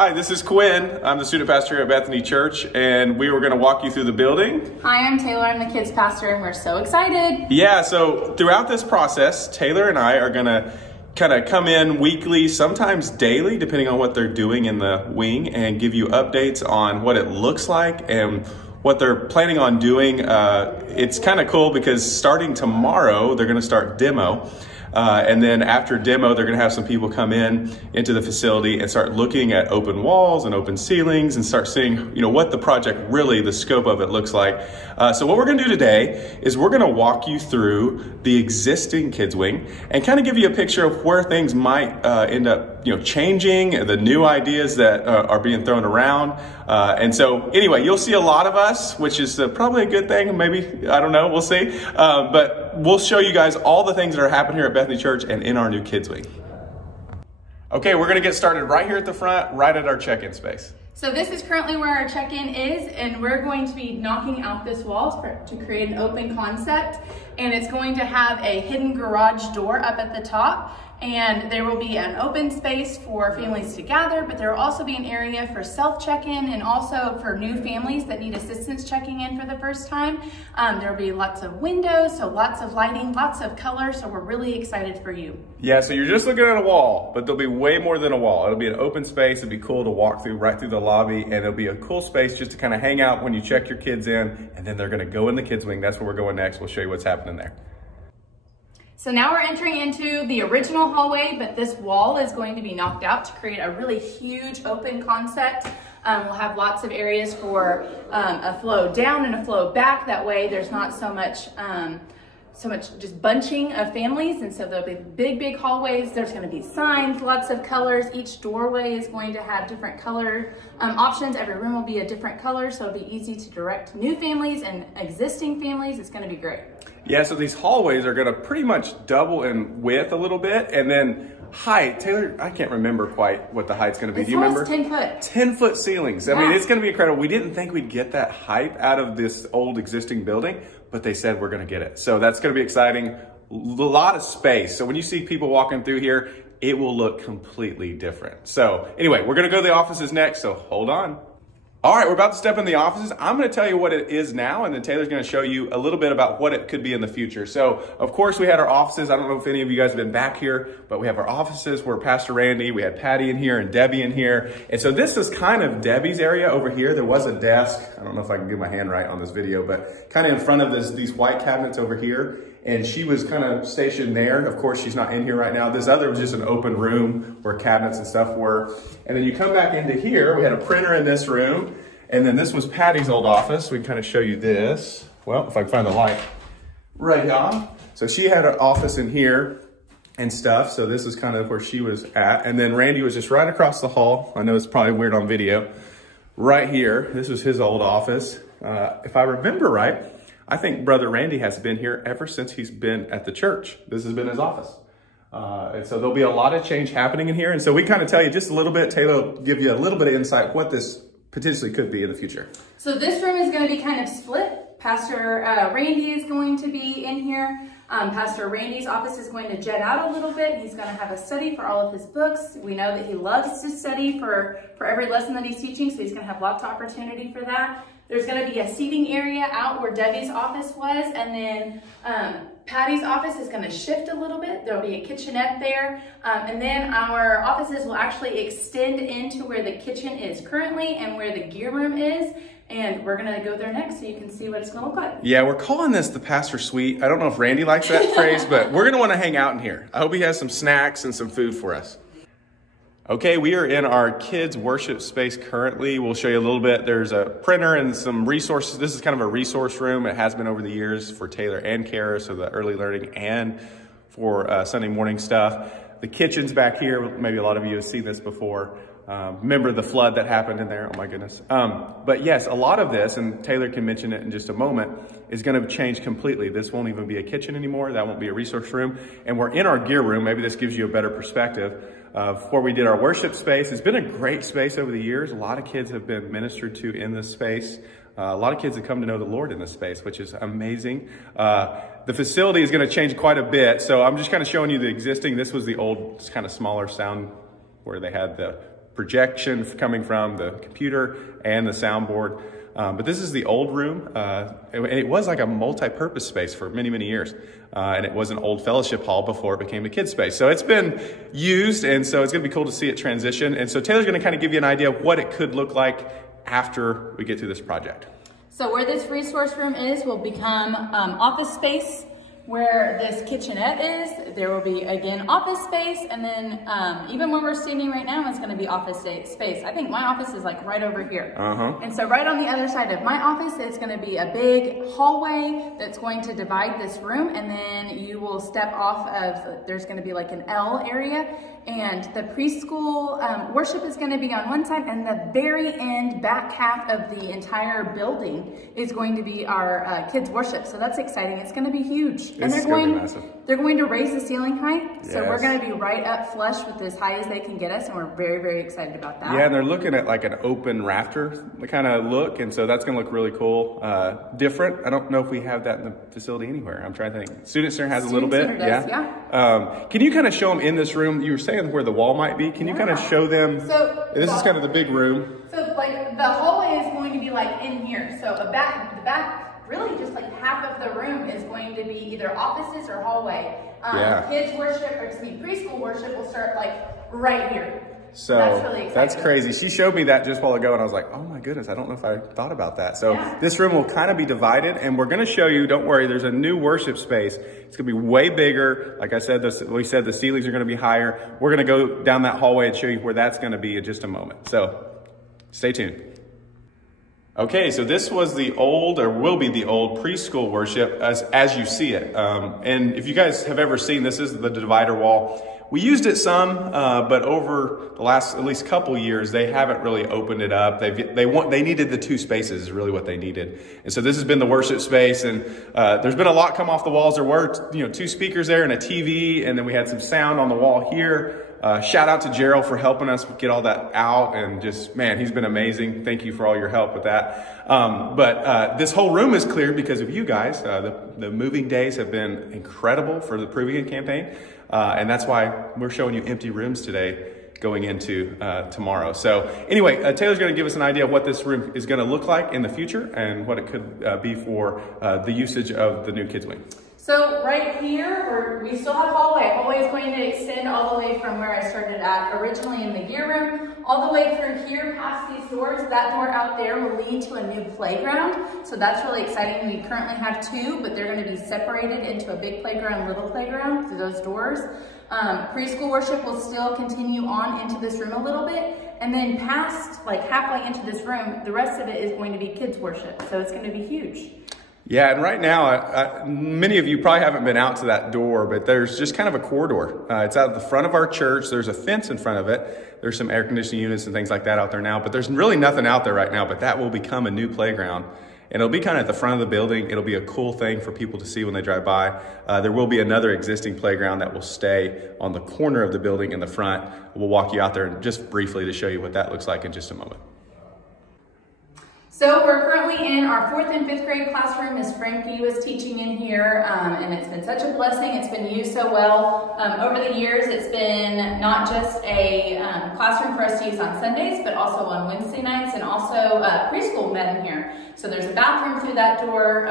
Hi, this is Quinn. I'm the student pastor here at Bethany Church, and we were going to walk you through the building. Hi, I'm Taylar. I'm the kids pastor, and we're so excited. Yeah, so throughout this process, Taylar and I are going to kind of come in weekly, sometimes daily, depending on what they're doing in the wing, and give you updates on what it looks like and what they're planning on doing. It's kind of cool because starting tomorrow, they're going to start demo. And then after demo, they're going to have some people come into the facility and start looking at open walls and open ceilings and start seeing, what the project really, the scope of it looks like. So what we're going to do today is we're going to walk you through the existing kids wing and kind of give you a picture of where things might end up, changing, the new ideas that are being thrown around. And so anyway, you'll see a lot of us, which is probably a good thing. Maybe, I don't know, we'll see. But we'll show you guys all the things that are happening here at Bethany Church and in our new kids wing. Okay, we're gonna get started right here at the front, right at our check-in space. So this is currently where our check-in is, and we're going to be knocking out this wall to create an open concept. And it's going to have a hidden garage door up at the top. And there will be an open space for families to gather, but there will also be an area for self-check-in and also for new families that need assistance checking in for the first time. There will be lots of windows, so lots of lighting, lots of color, so we're really excited for you. Yeah, so you're just looking at a wall, but there'll be way more than a wall. It'll be an open space. It'll be cool to walk through right through the lobby, and it'll be a cool space just to kind of hang out when you check your kids in, and then they're gonna go in the kids wing. That's where we're going next. We'll show you what's happening there. So now we're entering into the original hallway, but this wall is going to be knocked out to create a really huge open concept. We'll have lots of areas for a flow down and a flow back. That way there's not so much just bunching of families, and so there'll be big hallways. There's going to be signs, lots of colors. Each doorway is going to have different color options. Every room will be a different color, so it'll be easy to direct new families and existing families. It's going to be great. Yeah, so these hallways are going to pretty much double in width a little bit, and then height. Taylar, I can't remember quite what the height's going to be. Do you remember? 10 foot. 10-foot ceilings. I mean, it's going to be incredible. We didn't think we'd get that height out of this old existing building, but they said we're going to get it. So that's going to be exciting. A lot of space. So when you see people walking through here, it will look completely different. So anyway, we're going to go to the offices next, so hold on. All right, we're about to step in the offices. I'm going to tell you what it is now, and then Taylar's going to show you a little bit about what it could be in the future. So, of course, we had our offices. I don't know if any of you guys have been back here, but we have our offices where Pastor Randy, we had Patty in here and Debbie in here. And so this is kind of Debbie's area over here. There was a desk. I don't know if I can get my hand right on this video, but kind of in front of these white cabinets over here. And she was kind of stationed there. Of course, she's not in here right now. This other was just an open room where cabinets and stuff were. And then you come back into here. We had a printer in this room. And then this was Patty's old office. We can kind of show you this. Well, if I can find the light. Right here. So she had an office in here and stuff. So this is kind of where she was at. And then Randy was just right across the hall. I know it's probably weird on video. Right here. This was his old office. If I remember right, I think Brother Randy has been here ever since he's been at the church. This has been his office. And so there'll be a lot of change happening in here. And so we kind of tell you just a little bit, Taylar will give you a little bit of insight what this potentially could be in the future. So this room is going to be kind of split. Pastor Randy is going to be in here. Pastor Randy's office is going to jet out a little bit. He's going to have a study for all of his books. We know that he loves to study for every lesson that he's teaching, so he's going to have lots of opportunity for that. There's going to be a seating area out where Debbie's office was, and then Patty's office is going to shift a little bit. There'll be a kitchenette there, and then our offices will actually extend into where the kitchen is currently and where the gear room is, and we're going to go there next so you can see what it's going to look like. Yeah, we're calling this the pastor suite. I don't know if Randy likes that phrase, but we're going to want to hang out in here. I hope he has some snacks and some food for us. Okay, we are in our kids worship space currently. We'll show you a little bit. There's a printer and some resources. This is kind of a resource room. It has been over the years for Taylar and Kara, so the early learning and for Sunday morning stuff. The kitchen's back here. Maybe a lot of you have seen this before. Remember the flood that happened in there? Oh my goodness. But yes, a lot of this, and Taylar can mention it in just a moment, is going to change completely. This won't even be a kitchen anymore. That won't be a resource room. And we're in our gear room. Maybe this gives you a better perspective of where we did our worship space. It's been a great space over the years. A lot of kids have been ministered to in this space. A lot of kids have come to know the Lord in this space, which is amazing. The facility is going to change quite a bit. So I'm just kind of showing you the existing. This was the old, kind of smaller sound where they had the projection coming from the computer and the soundboard. But this is the old room. It was like a multi-purpose space for many, many years. And it was an old fellowship hall before it became a kids space. So it's been used, and so it's gonna be cool to see it transition. And so Taylor's gonna kind of give you an idea of what it could look like after we get through this project. So where this resource room is will become office space. Where this kitchenette is, there will be, again, office space, and then even where we're standing right now is going to be office space. I think my office is like right over here. And so right on the other side of my office, it's going to be a big hallway that's going to divide this room, and then you will step off of, there's going to be like an L area, and the preschool worship is going to be on one side, and the very end back half of the entire building is going to be our kids worship. So that's exciting. It's going to be huge. And they're going to raise the ceiling height. So we're going to be right up flush with as high as they can get us, and we're very, very excited about that. Yeah, and they're looking at like an open rafter kind of look, and so that's going to look really cool. Different. I don't know if we have that in the facility anywhere. I'm trying to think. Student Center has a little bit. Yeah. Can you kind of show them in this room? You were saying where the wall might be. Can you kind of show them? So this is kind of the big room. So like the hallway is going to be like in here. So the back, really just like half of the room is going to be either offices or hallway. Kids worship, or excuse me, preschool worship will start like right here. So that's really exciting. That's crazy. She showed me that just a while ago, and I was like, oh my goodness, I don't know if I thought about that. So this room will kind of be divided, and we're going to show you, don't worry, there's a new worship space. It's going to be way bigger. Like I said, we said the ceilings are going to be higher. We're going to go down that hallway and show you where that's going to be in just a moment. So stay tuned. Okay, so this was the old, or will be the old preschool worship as you see it. And if you guys have ever seen, this is the divider wall. We used it some, but over the last at least couple years, they haven't really opened it up. They needed the two spaces is really what they needed. And so this has been the worship space, and there's been a lot come off the walls. There were, two speakers there and a TV, and then we had some sound on the wall here. Shout out to Gerald for helping us get all that out, and just, man, he's been amazing. Thank you for all your help with that. But this whole room is cleared because of you guys. The moving days have been incredible for the Proving It campaign. And that's why we're showing you empty rooms today going into tomorrow. So anyway, Taylor's going to give us an idea of what this room is going to look like in the future and what it could be for the usage of the new kids wing. So right here, we still have hallway. Hallway is going to extend all the way from where I started at originally in the gear room, all the way through here past these doors. That door out there will lead to a new playground. So that's really exciting. We currently have two, but they're going to be separated into a big playground, little playground through those doors. Preschool worship will still continue on into this room a little bit. And then past, like halfway into this room, the rest of it is going to be kids worship. So it's going to be huge. Yeah, and right now, many of you probably haven't been out to that door, but there's just kind of a corridor. It's out the front of our church. There's a fence in front of it. There's some air conditioning units and things like that out there now, but there's really nothing out there right now, but that will become a new playground. And it'll be kind of at the front of the building. It'll be a cool thing for people to see when they drive by. There will be another existing playground that will stay on the corner of the building in the front. We'll walk you out there and just briefly to show you what that looks like in just a moment. So we're currently in our 4th and 5th grade classroom as Frankie was teaching in here, and it's been such a blessing. It's been used so well. Over the years, it's been not just a classroom for us to use on Sundays, but also on Wednesday nights, and also preschool met in here. So there's a bathroom through that door,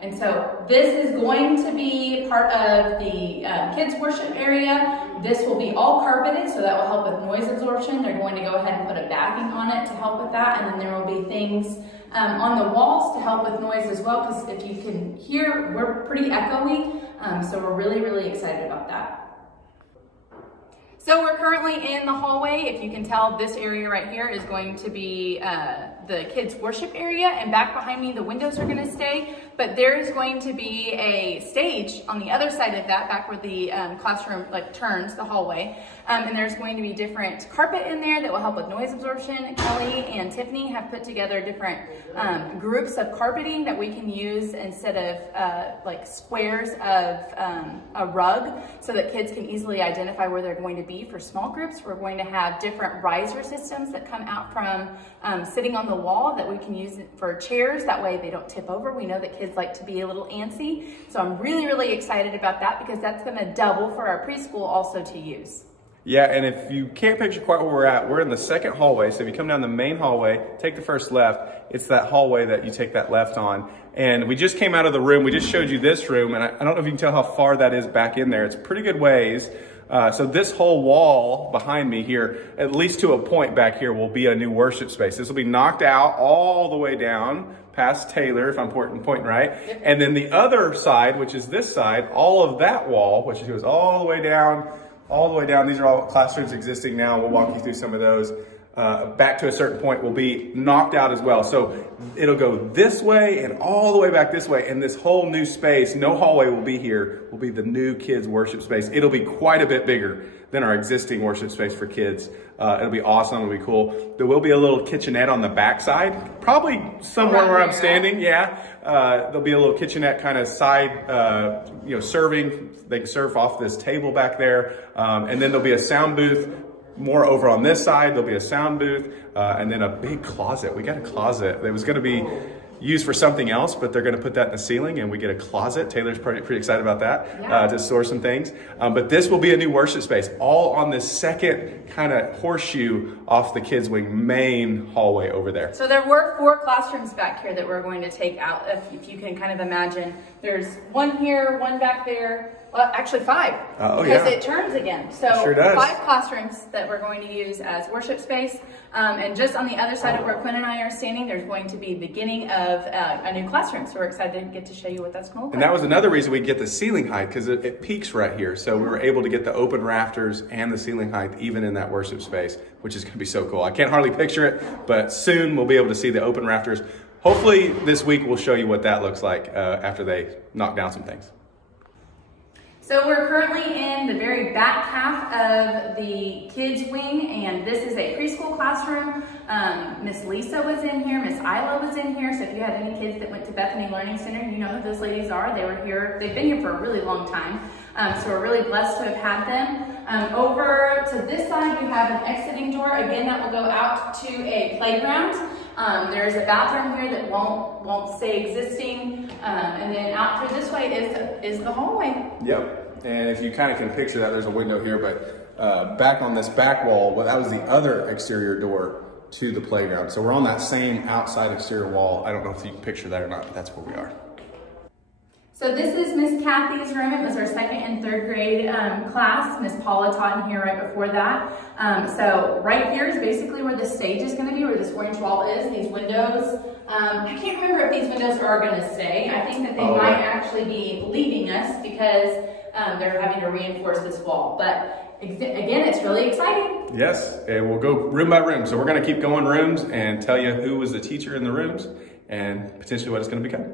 and so this is going to be part of the kids worship area. This will be all carpeted, so that will help with noise absorption. They're going to go ahead and put a backing on it to help with that, and then there will be things on the walls to help with noise as well, because if you can hear, we're pretty echoey, so we're really, really excited about that. So we're currently in the hallway. If you can tell, this area right here is going to be the kids' worship area, and back behind me, the windows are gonna stay, but there's going to be a stage on the other side of that, back where the classroom turns, the hallway, and there's going to be different carpet in there that will help with noise absorption. Kelly and Tiffany have put together different groups of carpeting that we can use instead of squares of a rug, so that kids can easily identify where they're going to be. For small groups, we're going to have different riser systems that come out from sitting on the wall that we can use for chairs. That way they don't tip over. We know that kids like to be a little antsy. So I'm really, really excited about that, because that's going to double for our preschool also to use. Yeah, and if you can't picture quite where we're in the second hallway. So if you come down the main hallway, take the first left, it's that hallway that you take that left on. And we just came out of the room. We just showed you this room, and I don't know if you can tell how far that is back in there. It's pretty good ways. So this whole wall behind me here, at least to a point back here, will be a new worship space. This will be knocked out all the way down past Taylar, if I'm pointing right. Yep. And then the other side, which is this side, all of that wall, which goes all the way down, These are all classrooms existing now. We'll walk you through some of those. Back to a certain point will be knocked out as well. So it'll go this way and all the way back this way. And this whole new space, no hallway will be here, will be the new kids worship space. It'll be quite a bit bigger than our existing worship space for kids. It'll be awesome, it'll be cool. There will be a little kitchenette on the back side, probably somewhere where I'm standing, yeah. There'll be a little kitchenette kind of side, serving. They can serve off this table back there. And then there'll be a sound booth. More over on this side, there'll be a sound booth, and then a big closet. We got a closet that was gonna be used for something else, but they're gonna put that in the ceiling and we get a closet. Taylor's pretty excited about that, to store some things. But this will be a new worship space, all on this second kind of horseshoe off the kids' wing main hallway over there. So there were 4 classrooms back here that we're going to take out, if you can kind of imagine. There's one here, one back there. Well, actually 5, because it turns again. So sure does. 5 classrooms that we're going to use as worship space. And just on the other side of where Quinn and I are standing, there's going to be the beginning of a new classroom. So we're excited to get to show you what that's going to look like. And that was another reason we get the ceiling height, because it peaks right here. So we were able to get the open rafters and the ceiling height even in that worship space, which is going to be so cool. I can't hardly picture it, but soon we'll be able to see the open rafters. Hopefully this week we'll show you what that looks like after they knock down some things. So we're currently in the very back half of the kids wing, and this is a preschool classroom. Miss Lisa was in here, Miss Isla was in here. So if you had any kids that went to Bethany Learning Center, you know who those ladies are. They were here, they've been here for a really long time. So we're really blessed to have had them. Over to this side, you have an exiting door. Again, that will go out to a playground. There's a bathroom here that won't stay existing. And then out through this way is the hallway. Yep, and if you kind of can picture that, there's a window here, but back on this back wall, well, that was the other exterior door to the playground. So we're on that same outside exterior wall. I don't know if you can picture that or not, but that's where we are. So this is Miss Kathy's room. It was our 2nd and 3rd grade class. Miss Paula taught in here right before that. So right here is basically where the stage is going to be, where this orange wall is. These windows, I can't remember if these windows are going to stay. I think that they might actually be leaving us because they're having to reinforce this wall. But again, it's really exciting. Yes, and we'll go room by room. So we're going to keep going rooms and tell you who was the teacher in the rooms and potentially what it's going to become.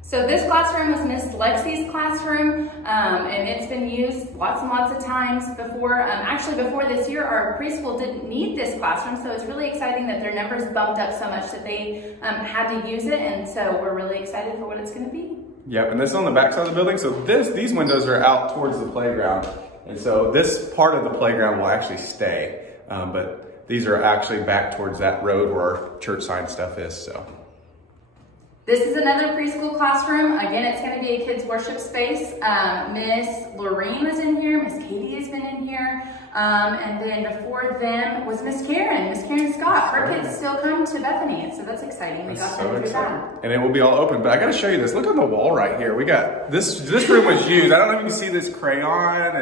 So this classroom was Miss Lexi's classroom, and it's been used lots and lots of times before. Actually, before this year, our preschool didn't need this classroom, so it's really exciting that their numbers bumped up so much that they had to use it, and so we're really excited for what it's going to be. Yep, and this is on the back side of the building, so these windows are out towards the playground, and so this part of the playground will actually stay, but these are actually back towards that road where our church sign stuff is, so. This is another preschool classroom. Again, it's going to be a kids worship space. Miss Lorraine was in here. Miss Katie has been in here. And then before them was Miss Karen Scott. Her kids still come to Bethany, and so that's exciting. We got them through that. And it will be all open, but I got to show you this. Look on the wall right here. We got this room was used. I don't know if you can see this crayon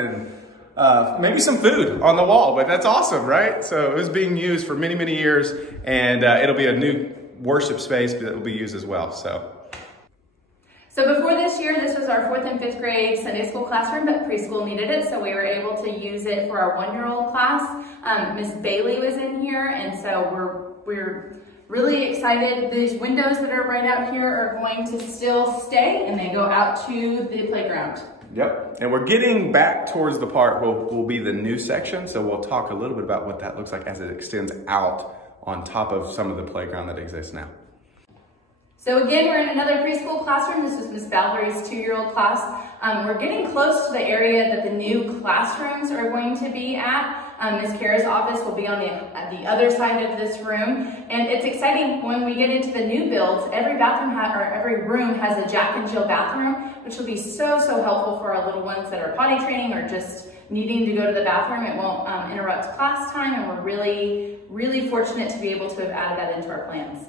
and maybe some food on the wall, but that's awesome, right? So it was being used for many, many years, and it'll be a new worship space that will be used as well. So before this year, this was our 4th and 5th grade Sunday school classroom, but preschool needed it, so we were able to use it for our 1-year-old class. Miss Bailey was in here, and so we're really excited. These windows that are right out here are going to still stay, and they go out to the playground. Yep, and we're getting back towards the part where will be the new section, so we'll talk a little bit about what that looks like as it extends out on top of some of the playground that exists now. So again, we're in another preschool classroom. This is Miss Valerie's 2-year-old class. We're getting close to the area that the new classrooms are going to be at. Miss Kara's office will be on the other side of this room. And it's exciting when we get into the new builds, every room has a Jack and Jill bathroom, which will be so helpful for our little ones that are potty training or just needing to go to the bathroom. It won't interrupt class time, and we're really fortunate to be able to have added that into our plans.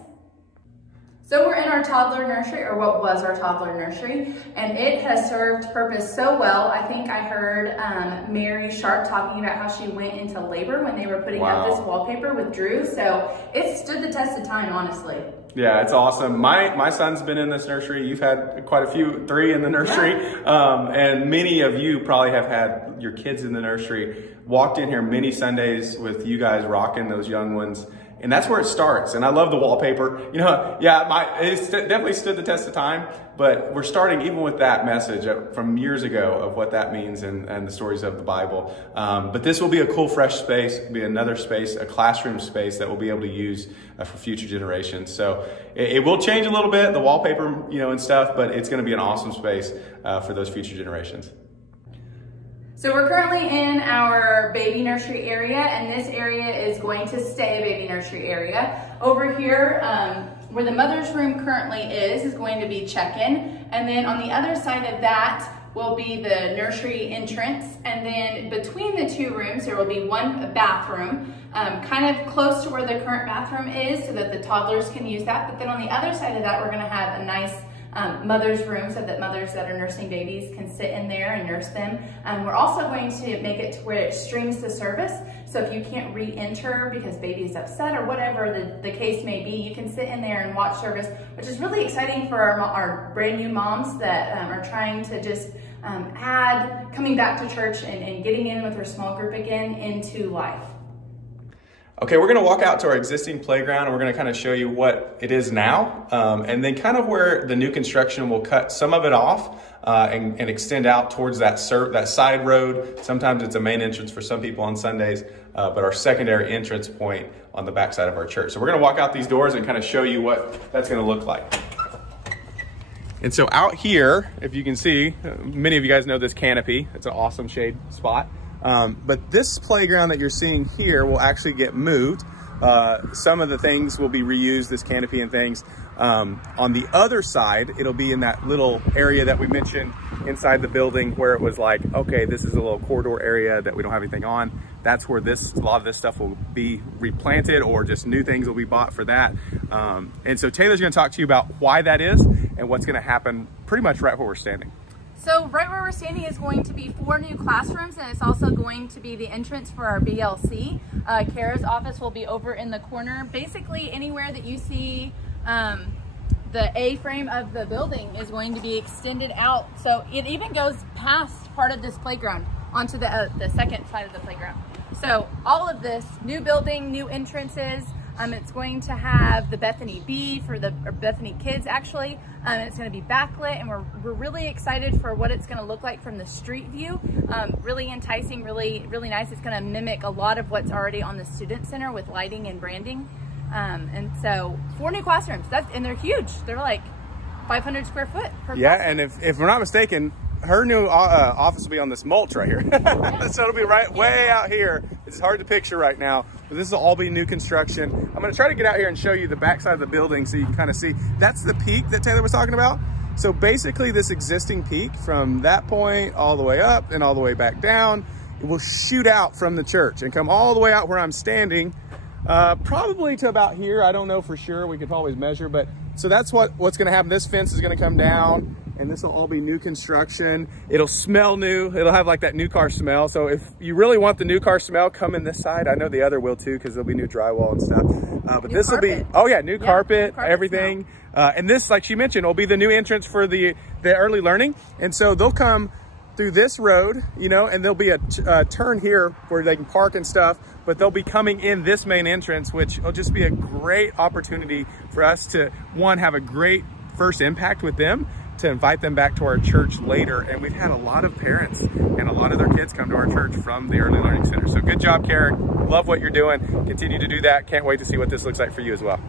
So we're in our toddler nursery, or what was our toddler nursery, and it has served purpose so well. I think I heard Mary Sharp talking about how she went into labor when they were putting up this wallpaper with Drew. So it stood the test of time, honestly. Yeah, it's awesome. My son's been in this nursery. You've had quite a few, 3 in the nursery. Yeah. And many of you probably have had your kids in the nursery. Walked in here many Sundays with you guys rocking those young ones. And that's where it starts. And I love the wallpaper. You know, yeah, it definitely stood the test of time, but we're starting even with that message from years ago of what that means and the stories of the Bible. But this will be a cool, fresh space, be another space, a classroom space that we'll be able to use for future generations. So it will change a little bit, the wallpaper, you know, and stuff, but it's going to be an awesome space for those future generations. So we're currently in our baby nursery area, and this area is going to stay a baby nursery area. Over here, where the mother's room currently is going to be check-in, and then on the other side of that will be the nursery entrance, and then between the 2 rooms there will be one bathroom, kind of close to where the current bathroom is so that the toddlers can use that. But then on the other side of that, we're going to have a nice mother's room so that mothers that are nursing babies can sit in there and nurse them. We're also going to make it to where it streams the service. So if you can't re-enter because baby is upset or whatever the case may be, you can sit in there and watch service, which is really exciting for our brand new moms that are trying to just add coming back to church and getting in with her small group again into life. Okay, we're gonna walk out to our existing playground and we're gonna kind of show you what it is now, and then kind of where the new construction will cut some of it off and extend out towards that side road. Sometimes it's a main entrance for some people on Sundays, but our secondary entrance point on the backside of our church. So we're gonna walk out these doors and kind of show you what that's gonna look like. And so out here, if you can see, many of you guys know this canopy. It's an awesome shade spot. But this playground that you're seeing here will actually get moved. Some of the things will be reused, this canopy and things. On the other side, it'll be in that little area that we mentioned inside the building where it was like, okay, this is a little corridor area that we don't have anything on. That's where a lot of this stuff will be replanted, or just new things will be bought for that. And so Taylor's gonna talk to you about why that is and what's gonna happen pretty much right where we're standing. So right where we're standing is going to be 4 new classrooms, and it's also going to be the entrance for our BLC. Kara's office will be over in the corner. Basically anywhere that you see the A-frame of the building is going to be extended out. So it even goes past part of this playground onto the second side of the playground. So all of this, new building, new entrances. It's going to have the Bethany B for the Bethany kids actually. It's going to be backlit, and we're really excited for what it's going to look like from the street view. Really enticing, really nice. It's going to mimic a lot of what's already on the student center with lighting and branding. And so 4 new classrooms. And they're huge. They're like 500 square foot per classroom. And if we're not mistaken, her new office will be on this mulch right here. So it'll be right way out here. It's hard to picture right now, but this will all be new construction. I'm gonna try to get out here and show you the backside of the building so you can kind of see. That's the peak that Taylor was talking about. So basically this existing peak from that point all the way up and all the way back down, it will shoot out from the church and come all the way out where I'm standing, probably to about here. I don't know for sure. We could always measure, but so that's what's gonna happen. This fence is gonna come down, and this will all be new construction. It'll smell new. It'll have like that new car smell. So if you really want the new car smell, come in this side. I know the other will too, because there'll be new drywall and stuff. But this will be, oh yeah, new carpet, everything. And this, like she mentioned, will be the new entrance for the early learning. And so they'll come through this road, you know, and there'll be a turn here where they can park and stuff, but they'll be coming in this main entrance, which will just be a great opportunity for us to, one, have a great first impact with them, to invite them back to our church later. And we've had a lot of parents and a lot of their kids come to our church from the Early Learning Center. So good job, Karen. Love what you're doing. Continue to do that. Can't wait to see what this looks like for you as well.